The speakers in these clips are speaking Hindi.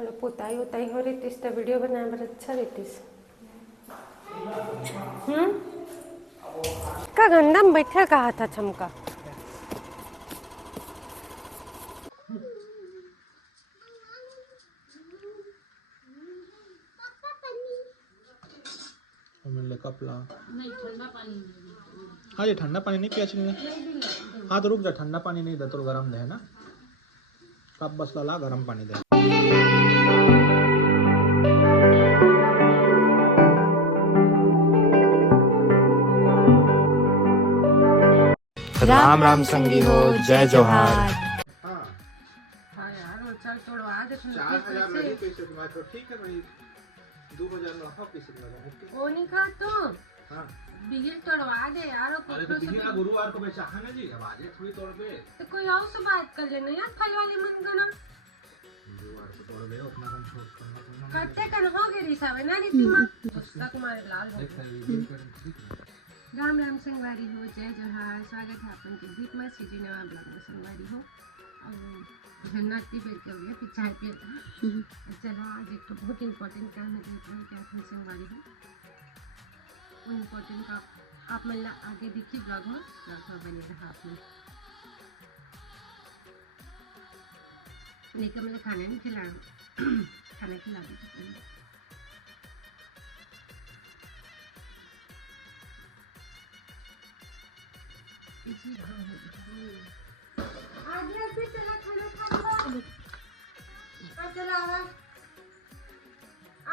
थोड़ा पोताई उताई हो रही थी तो वीडियो बनाने में अच्छा रहती। का गंदा में बैठे कहा था चमका। कपला नहीं ठंडा पानी। हाँ ये ठंडा पानी नहीं पिया चाहिए। हाँ तो रुक जा, ठंडा पानी नहीं दे तो गरम दे ना, कब बस ला गरम पानी दे। राम राम संगी हो, जय जोहार। हाँ यार चल तोड़वा दे। 4000 लगे पैसे तुम्हारे तो ठीक है भाई, 2000 में रखो पैसे लगा। वो नहीं खा तो हाँ बिगिल तोड़वा दे यार। अरे तो बिगिल का गुरुवार को बेचा है ना जी, अब आज थोड़ी तोड़ पे तो कोई और से बात कर लेना यार। फल वाले मन का ना गुरुवार को तोड़ दे, अपना काम छोड़ करना करते कर हो गए रिसावे ना रीति मां गुस्सा तुम्हारे लाल हो। राम राम संगवारी हो, जय जोहार। स्वागत है अपन के दीप में सीजी नवा ब्लॉग में संगवारी हो। और जन्नती बेर के लिए पिछाई पे चलो आज एक तो बहुत इम्पोर्टेंट काम है क्या अपन संगवारी हो। वो इम्पोर्टेंट का आप मतलब आगे देखिए ब्लॉग में बने रहा आपने। लेकर मतलब खाना नहीं खिला खाना खिला दीजिए। आज से चला खाना खा लो। चला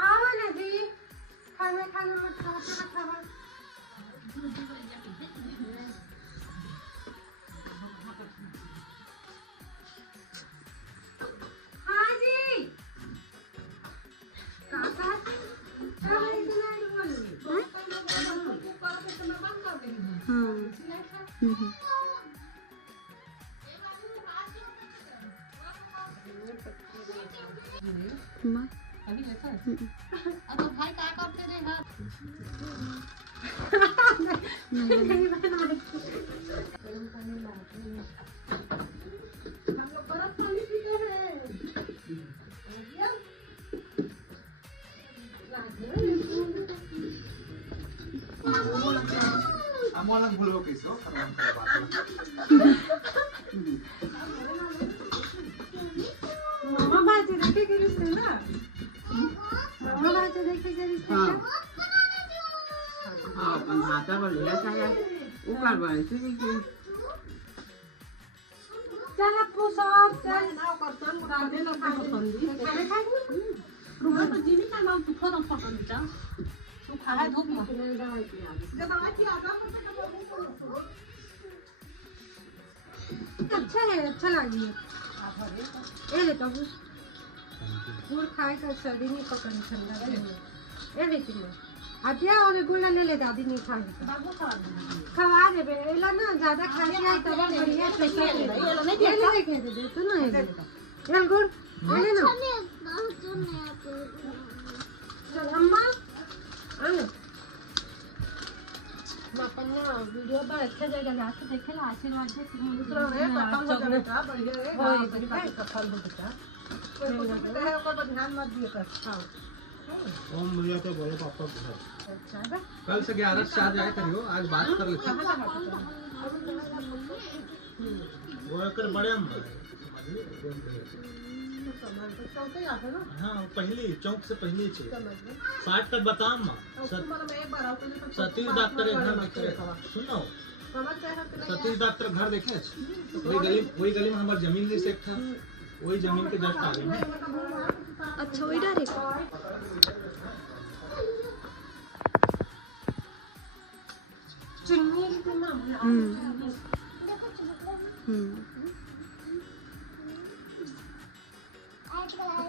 आओ ना जी, खाना खाना मत खाओ, चला खाओ। हाँ जी काका अब भाई क्या करते थे ना हम लोग बर्फ पानी पीते हैं। अमोलक बोलो किसो करवाम करे बात मामा बात देखे के रिश्ते ना, मामा बात देखे के रिश्ते ना। हाँ अपन हाथा पर लिया था ऊपर बन चुकी थी। चल अपू सब चल ना करतन राधे लोग को संदी खाना खा रुमा तो जीवी का नाम तू फोन पकड़ जा तू खाए धूप में अच्छा है, अच्छा लगी ये ले तब गुड़ खाए का सर्दी नहीं पकड़ ठंडा ये लेती मैं आतिया और गुड़ ले ले दादी नहीं खाएगी खवा दे बेला ना ज्यादा खाने आए तब बढ़िया पैसा ये ले देखे दे तो ना ये गुड़ ले ना चल अम्मा अपन ना वीडियो पर अच्छा जगह जाके देखेला आशीर्वाद दे दूसरा रे खत्म हो जाने का बढ़िया रे होय बड़ी बात का फल हो बेटा कोई कुछ है ऊपर पर ध्यान मत दिए कर। हां ओम मुझे तो बोलो पापा को अच्छा कल से 11 से आ जाए करियो, आज बात कर लेते हैं। वो कर बड़े हम हाँ पहली चौक से पहली छे 60 तक बताम सतीश डॉक्टर घर देखे सुनो सतीश डॉक्टर घर देखे वही गली में हमारी जमीन नहीं सेक था, वही जमीन के जस्ट आगे में। अच्छा वही डायरेक्ट चुन्नी की नाम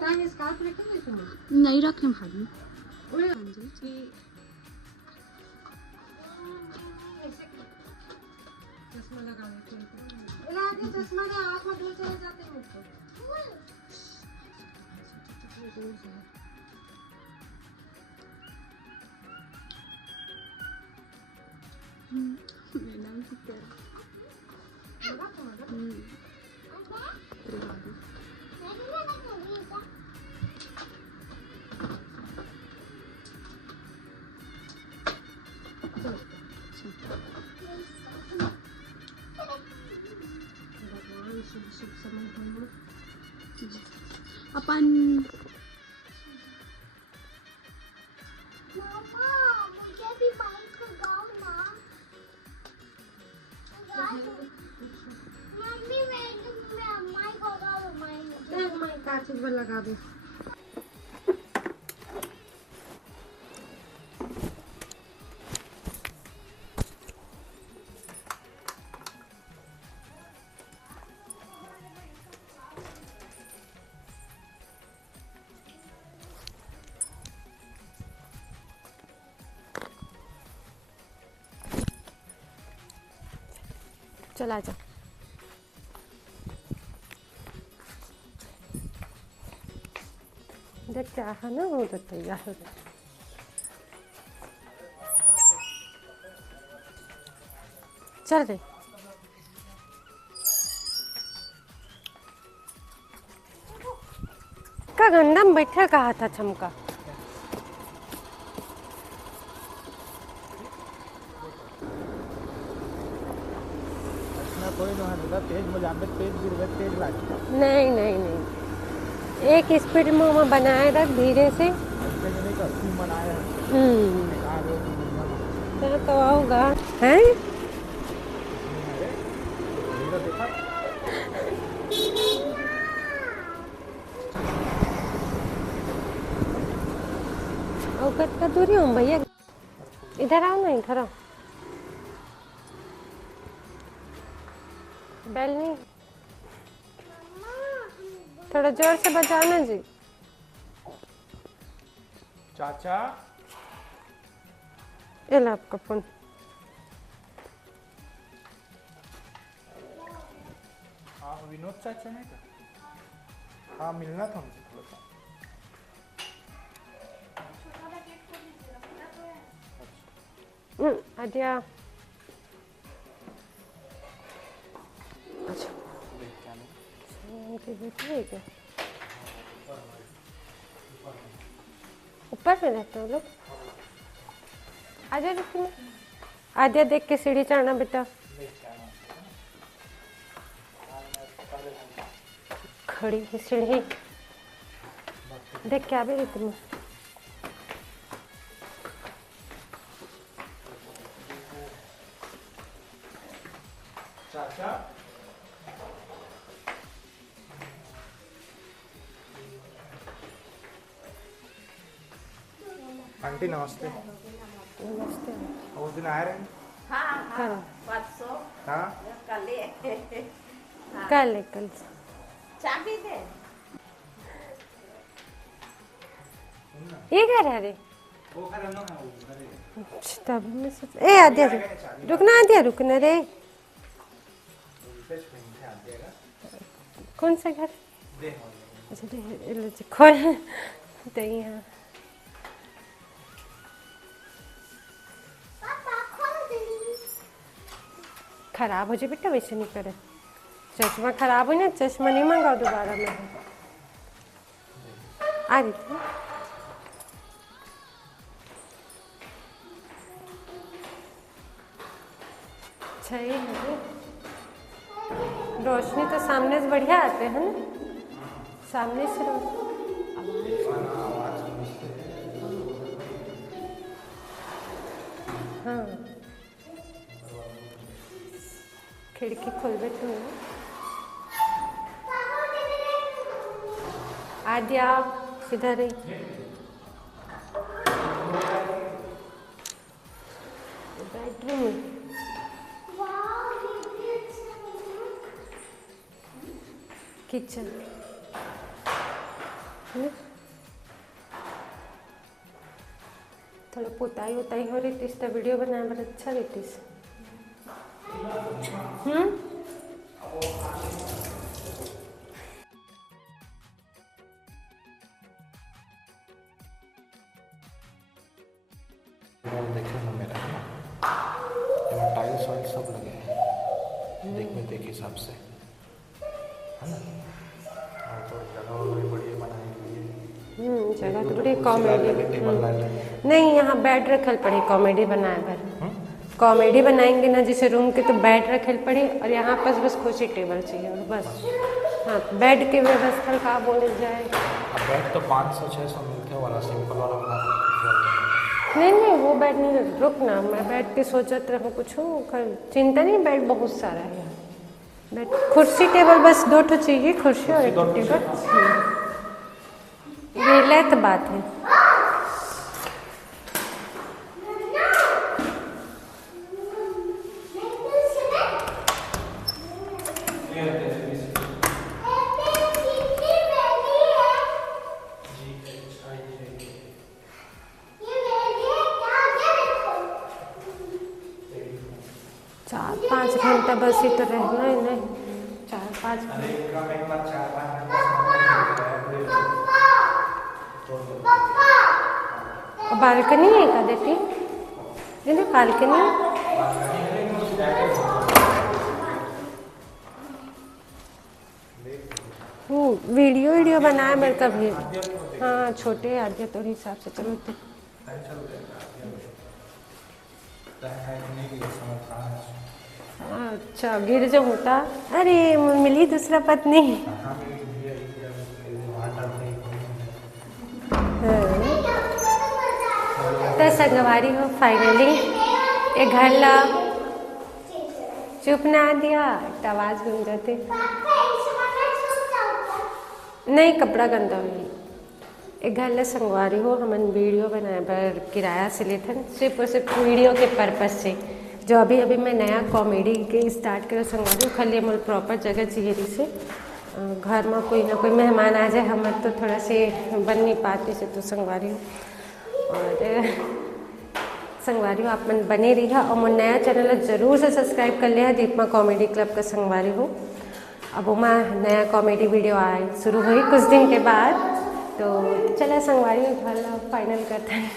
ताकि स्कार्फ रखेंगे तुम नहीं रखे भाई चश्मा लगा लेते चश्मा के आँख में दूर चले जाते हैं मुझको। मैडम की तरह पापन। मैं का चीज में लगा दे। चला जा। देख क्या है ना, हो जाता है यार। चल रे। का गंदा में बैठा कहा था चमका। कोई ना तेज मजा में तेज गिर गए तेज लाग नहीं नहीं नहीं, एक स्पीड में वो बनाए रख धीरे से। मनाया क्या तो होगा हैं। औकत का दूरी हूँ भैया, इधर आओ ना, इधर आओ। बेल नहीं, थोड़ा जोर से बजाना जी। चाचा ये लो आपका फोन। हाँ विनोद चाचा है क्या? हाँ मिलना था हमसे थोड़ा सा। आदिया अच्छा है क्या? ऊपर में रहते हो लोग? आजा रुको ना, आदिया देख के सीढ़ी चढ़ना बेटा। खड़ी है सीढ़ी, देख क्या भी रही तुम्हें। चाचा आंटी नमस्ते। नमस्ते। उस दिन आए रहे? हाँ हाँ कल चाबी दे। ये घर है रे। तब मैं सोच ए आदिया रुकना, आदिया रुकना रे। कौन सा घर? अच्छा दे खोल तो यहाँ खराब हो जाए बेटा, वैसे नहीं करे। चश्मा खराब हो ना, चश्मा नहीं मंगाओ दोबारा में। आ रही थी सही है। रोशनी तो सामने से बढ़िया आते हैं ना, सामने से हाँ खिड़की खोल दे तू। आदिया किधर है? बेडरूम किचन थोड़ा पोताई वोताई हो रही थी, तो वीडियो बनाने में अच्छा रहती। देखो ना मेरा टाइल्स वाइल्स सब लगे हैं देख हिसाब से, है ना? और तो जगह बड़ी बढ़िया बनाई हुई है। जगह तो बड़ी कॉमेडी नहीं, यहाँ बेड रखल पड़ी कॉमेडी बनाए पर। कॉमेडी बनाएंगे ना जैसे रूम के, तो बेड रखल पड़ी और यहाँ बस कुर्सी टेबल चाहिए और बस। हाँ बेड के व्यवस्था का बोले जाए बेड तो 500-600 मिलते वाला सिंपल वाला बना। नहीं वो बेड नहीं, रुक ना, मैं बेड के सोचत रहूँ कुछ चिंता नहीं, बेड बहुत सारा है यहाँ। बेड कुर्सी टेबल बस 2 ठो चाहिए, कुर्सी और 1 टेबल। ये लेत बात है। चार 5 घंटा बस ही तो रहना है, नहीं 4-5 बालकनी है का देखी दीदी, बालकनी वीडियो बनाए मेरे कभी। हाँ छोटे आगे तो हिसाब से चलो तो। अच्छा गिर जो होता, अरे मिली दूसरा पत्नी। तो संगवारी हो फाइनली ये घर ला चुप ना दिया तो आवाज गूंज जाती। नहीं कपड़ा गंदा हुई एक घर ला संगवारी हो, हमन वीडियो बनाए पर किराया से लेते सिर्फ और सिर्फ वीडियो के पर्पज से। जो अभी मैं नया कॉमेडी के स्टार्ट कर संगवारी हूँ, खाली मोल प्रॉपर जगह चाहिए जिसे घर में कोई ना कोई मेहमान आ जाए, हम तो थोड़ा से बन नहीं पाते से तो संगवारी हूँ। और संगवारी हो आप मन बने रही है और मोर नया चैनल जरूर से सब्सक्राइब कर लिया दीपमा कॉमेडी क्लब का संगवारी हो। अब वहाँ नया कॉमेडी वीडियो आए शुरू हुई कुछ दिन के बाद, तो चला संगवारी में घर फाइनल करते हैं।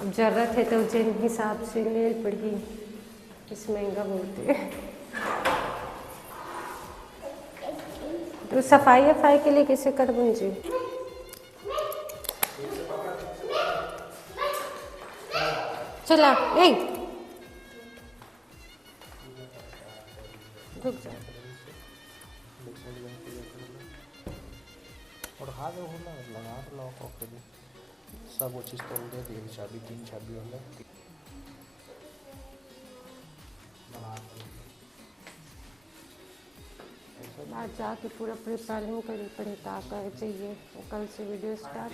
अब ज़रूरत है तो जिन हिसाब से ले पड़ी, इस महंगा बोलते हैं। तो सफाई के लिए कैसे कर बुंजी चला नहीं रुक जा और हाथ होना लगा लॉक ऑफ कर सब वो चीज़ तोड़ दे दी, चाबी 3 चाबी वाला आज जाके पूरा प्रिपेयरिंग करनी पड़े ताकत चाहिए। कल से वीडियो स्टार्ट।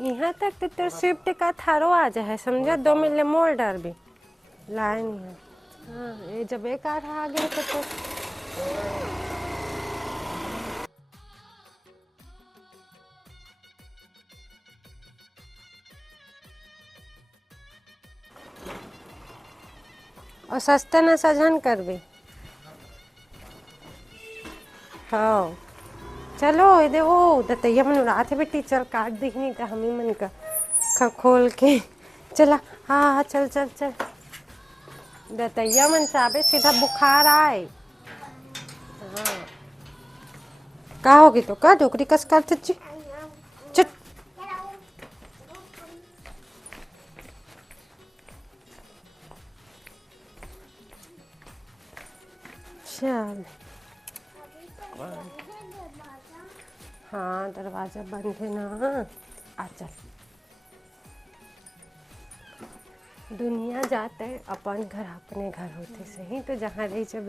यहाँ तक तो तेरे स्विफ्ट का थारो आ जाए समझा, 2 मिले मोड़ डर भी लाए नहीं है। हाँ ये जब एक आ गया तो और सस्ता न सजन कर भी। हाँ चलो इधर वो दतैया मन रात है बेटी, चल काट दिखनी तो हम ही मन का खोल के चला। हाँ चल चल चल दतैया मन चाबे सीधा बुखार आए। हाँ का होगी तो का डोकरी कस कर चल चल। हाँ दरवाजा बंद है ना, आ चल। दुनिया जाते अपन घर अपने घर होते सही, तो जहाँ रही जब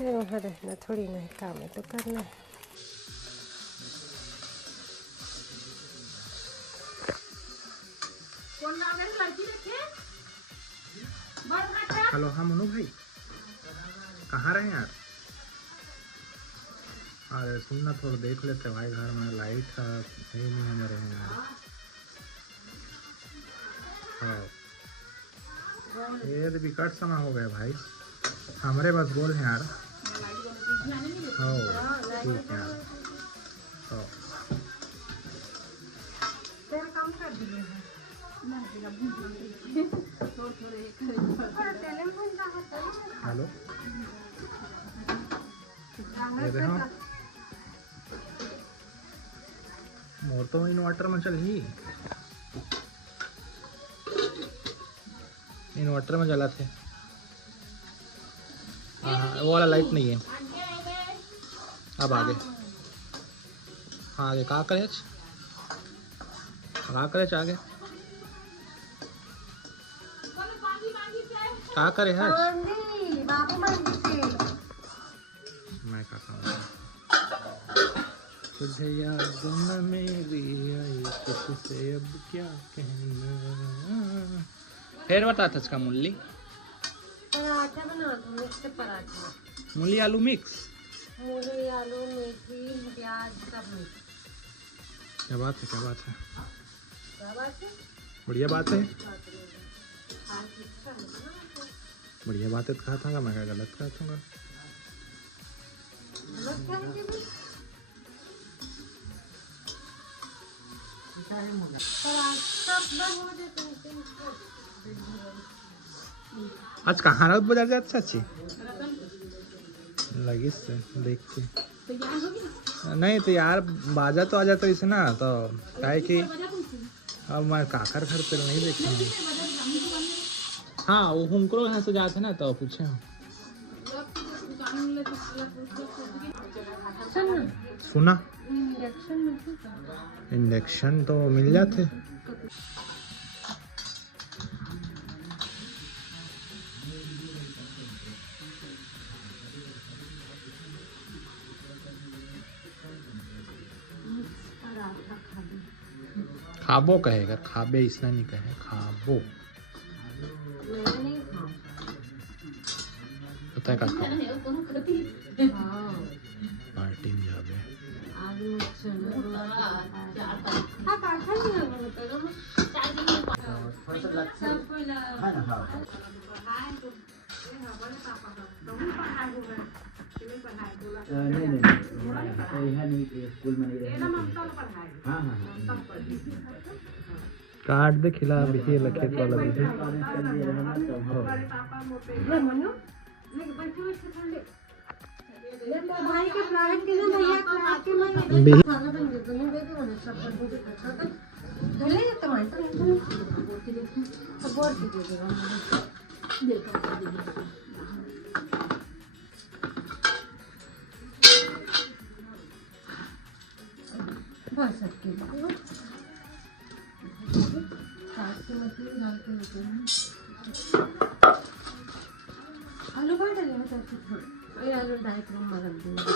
वहाँ रहना थोड़ी नहीं, काम है तो करना है। हेलो हाँ मनु भाई कहाँ रहे यार? अरे सुनना थोड़ा देख लेते भाई, घर में लाइट है नहीं हमारे यहाँ यार। हाँ ये तो विकट समय हो गया भाई, हमारे बस गोल है यार। हो ठीक है तो तेल कम कर दिए हैं। थोड़ा तेल में भून जाओ तो हेलो ये देखो मोर तो इन्वर्टर में चल ही, इन्वर्टर में चला थे। हाँ वो वाला लाइट नहीं है। अब आगे हाँ आगे कहाँ करे आगे कहाँ करे है बाबू मंडी से मैं क्या कहूँ तुझे याद न मेरी आई तुझसे अब क्या कहना। फिर बता था इसका मूली पराठा बना दो, मिक्स पराठा, मूली आलू मिक्स। मूली आलू मेथी प्याज सब मिक्स। क्या बात है, क्या बात है, क्या बात है, बढ़िया बात है, हाँ ठीक है ना। बढ़िया बात है। कहा था मैं क्या गलत कहा था? गलत क्या है भाई? पराठा बन हो जाते हैं। आज कहाँ रात बाजार जात चाची लगी से देख के नहीं तो यार बाजा तो आ जाता इसे ना तो काहे कि अब मैं काकर घर पे नहीं देखे। हाँ वो हुनकरो यहाँ से जाते ना तो पूछे हम सुना इंडक्शन तो मिल जाते। खाबो कहेगा, खाबे इसने नहीं कहे, खाबो पता है का पार्टी में जावे काट दे खिला भी खेत वाला भी भाई के फ्लाइट के लिए भैया फ्लाइट के में खाना बन गया तो नहीं दे दो ना सब बंद हो गया धुले टमाटर सब और दे देगा बस सबके आलू काट डाले थोड़ा, आलू डाइट रूम में रख दूँगी।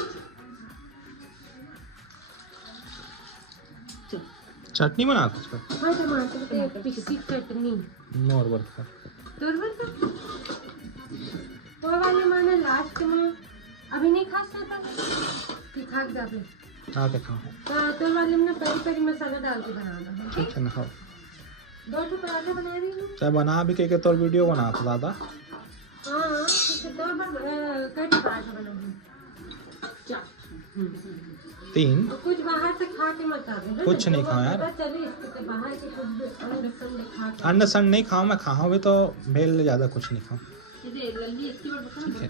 चटनी बना कुछ का हाँ टमाटर के पिक्सी चटनी नॉर्मल का तो वाले मैंने लास्ट में अभी नहीं खा सकता कि खा जाते हाँ क्या खाओ तो वाले में परी परी मसाला डाल के बनाना है। ठीक है ना खाओ। 2 पराठे बना रही हूँ चाहे बना भी के तो वीडियो बना तो दादा हाँ ठीक है 2 कट पराठा बनाऊंगी 3 कुछ बाहर से खा के मत आवे कुछ नहीं खाओ यार चले इसके बाहर से कुछ अंडा खा के अंडा सन नहीं खाओ मैं खाओ भी तो भेल ज़्यादा कुछ नहीं खाओ ठीक है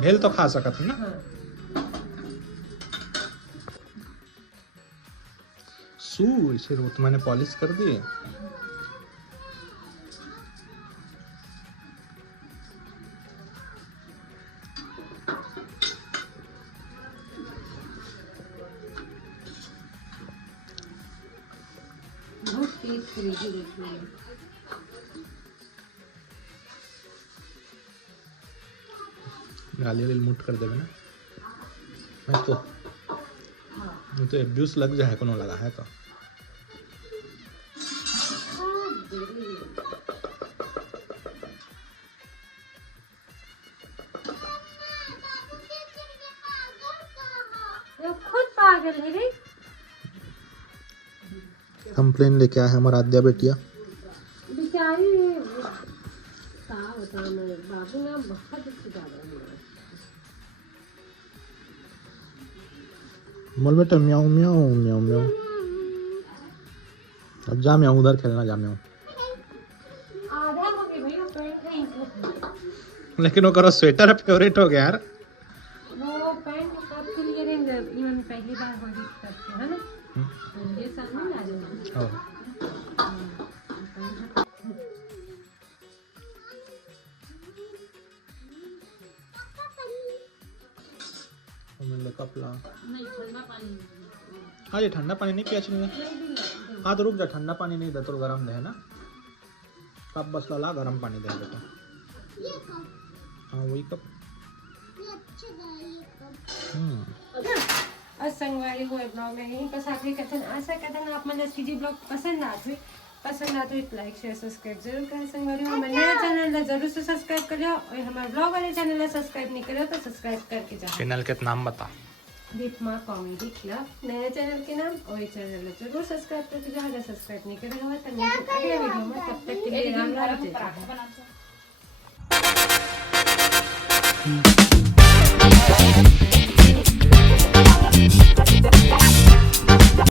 भेल तो खा सकत ना सू इसे रोट मैंने पॉलिश कर दिए बहुत तेज करेगी देखिए गाली वाली मुट कर देवे ना मैं तो एब्यूज लग जाए कोनो लगा है तो खुद पागल है रे कंप्लेन लेके आए हमारा आद्या बेटिया बेचारी बताऊँ मैं, बाबू ना बहुत ज्यादा है। बोल बेटा म्याऊ म्याऊ म्याऊ म्याऊ। अब जा म्याऊ, उधर खेलना जा म्याऊ। आधा हो गया भैया, पैंट नहीं है। लेकिन वो करो स्वेटर फेवरेट हो गया यार। वो पैंट कब के लिए नहीं, इवन पहली बार होली करते है ना, तो ये साल नहीं ला रहे हैं। कपला नहीं ठंडा पानी हाँ ये ठंडा पानी नहीं पिया चाहिए। हाँ तो रुक जा, ठंडा पानी नहीं दे तो गरम दे है ना, कप बस ला गरम पानी दे बेटा। हाँ वही कप। आज संगवारी हुए ब्लॉग में यहीं पर आखिरी कथन आशा कथन आप मन सीजी ब्लॉग पसंद आते लाइक शेयर सब्सक्राइब जरूर करें। संगवारी हो हमारे नया चैनल ला जरूर से सब्सक्राइब करियो और हमारे ब्लॉग वाले चैनल ला सब्सक्राइब नहीं करियो तो सब्सक्राइब करके जाओ। चैनल के नाम बता। दीपमा कॉमेडी क्लब नया चैनल के नाम, और चैनल ला जरूर सब्सक्राइब करके जाओ। अगर सब्सक्राइब नहीं करे हो तो मिलते हैं अगले वीडियो में, तब तक के लिए राम राम जय।